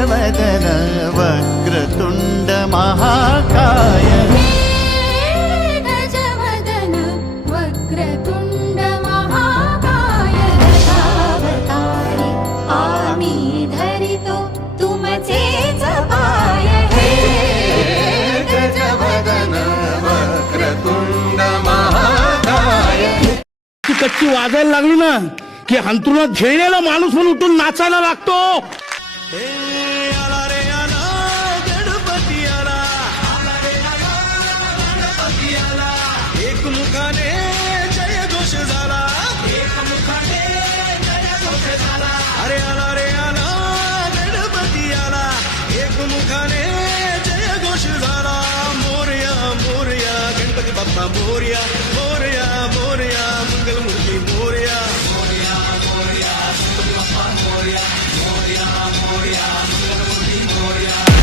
गजवदन वक्रतुंड महाकाय गजवदन वक्रतुंड महाकाय दशावतारी आम्ही धरितो तुमचेच पाय हे गजवदन वक्रतुंड महाकाय. ती कच्ची वाजायला लागली ना की हंतरुणात झेलेला माणूस म्हणून उठून नाचायला लागतो. आला रे आला गणपती आला, गणपती आला. एकमुखाने जय घोष झाला, एकमुखाने जय घोष झाला. अरे आला रे आला गणपती आला, एकमुखाने जय घोष झाला. मोरया मोरया गणपती बाप्पा मोरया, मोरया मोरया मंगलमूर्ती मोरया. मोरया मोरया गणपती बाप्पा मोरया, मोरया मोरया मंगलमूर्ती मोरया.